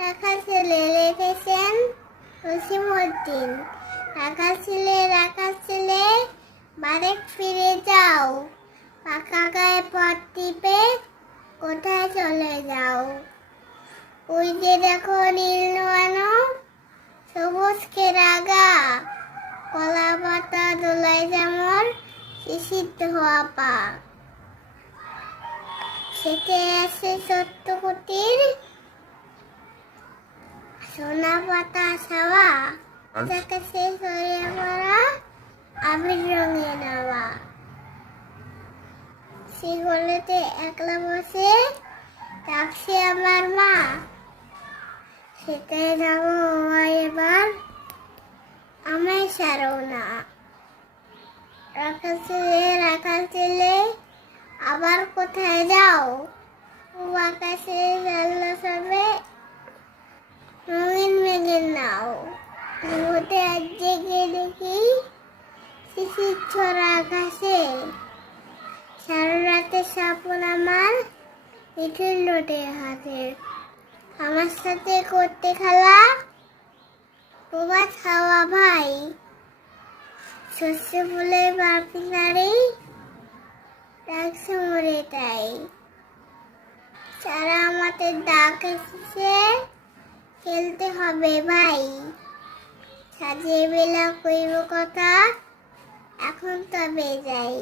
রাখাল ছেলে লিখেছেন রসিমউদ্দিন। রাখাল ছেলে বাড়ি ফিরে যাও, পাকা গায়ে পথ টিপে কোথায় চলে যাও। ওই যে দেখো নীল নোয়ানো সবুজ কেরাগা, কলা পাতা দোলায় যেমন শিশির ধোয়া পা। সেতে আছে সত্য কুটির সোনা পাতা ছাওয়া, যাকে শেষ হয়ে পড়া আবির রঙে নেওয়া। সে গলেতে একলা বসে ডাকছে আমার মা, সেটাই যাবো এবার আমায় ছাড়ো না। রাখাল ছেলে আবার কোথায় যাও, আকাশে জানলা সবে রঙিন মেঘের নাও। ঘুমোতে আজ জেগে দেখি শিশির ছড়া আকাশে, সারা রাতে স্বপ্ন আমার মিঠুন লোটে হাতে। আমার সাথে করতে খেলা প্রভাত হাওয়া ভাই, শস্য ফুলে বাপি নারী ডাকছে মরে তাই। সারা আমাদের ডাক এসেছে খেলতে হবে ভাই, সাজিয়ে বেলা কইব কথা এখন তবে যাই।